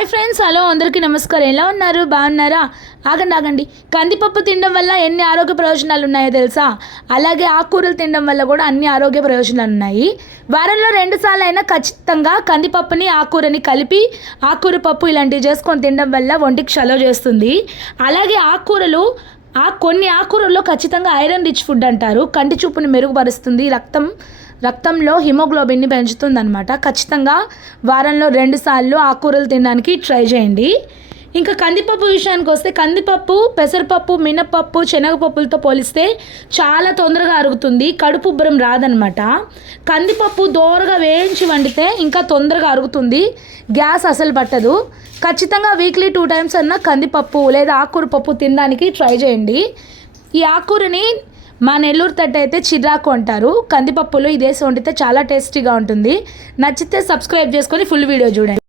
Hi friends, hello అందరికీ నమస్కారం. ఎలా ఉన్నారు? బాగున్నారా? ఆగండి. కందిపప్పు తినడం వల్ల ఎన్ని ఆరోగ్య ప్రయోజనాలు ఉన్నాయో తెలుసా? అలాగే ఆకుకూరలు తినడం వల్ల కూడా అన్ని ఆరోగ్య ప్రయోజనాలు ఉన్నాయి. వారంలో 2 సార్లు అయినా ఖచ్చితంగా కందిపప్పుని ఆకుకూరని కలిపి ఆకుకూర పప్పు ఇలాంటివి చేసుకొని తినడం వల్ల ఒంటికి చలవ చేస్తుంది. అలాగే ఆకుకూరలు కొన్ని ఆకుకూరల్లో ఖచ్చితంగా ఐరన్ రిచ్ ఫుడ్ అంటారు. కంటి చూపుని మెరుగుపరుస్తుంది, రక్తంలో హిమోగ్లోబిన్ని పెంచుతుందన్నమాట. ఖచ్చితంగా వారంలో 2 సార్లు ఆకుకూరలు తినడానికి ట్రై చేయండి. ఇంకా కందిపప్పు విషయానికి వస్తే కందిపప్పు పెసరపప్పు, మినపప్పు, శనగపప్పులతో పోలిస్తే చాలా తొందరగా అరుగుతుంది. కడుపు ఉబ్బరం రాదనమాట. కందిపప్పు దోరగా వేయించి వండితే ఇంకా తొందరగా అరుగుతుంది, గ్యాస్ అసలు పట్టదు. ఖచ్చితంగా వీక్లీ 2 టైమ్స్ అన్నా కందిపప్పు లేదా ఆకుకూర పప్పు తినడానికి ట్రై చేయండి. ఈ ఆకుకూరని మా నెల్లూరు తట్టు అయితే చిర్రాకు అంటారు. కందిపప్పులో ఇదేసి వండితే చాలా టేస్టీగా ఉంటుంది. నచ్చితే సబ్స్క్రైబ్ చేసుకొని ఫుల్ వీడియో చూడండి.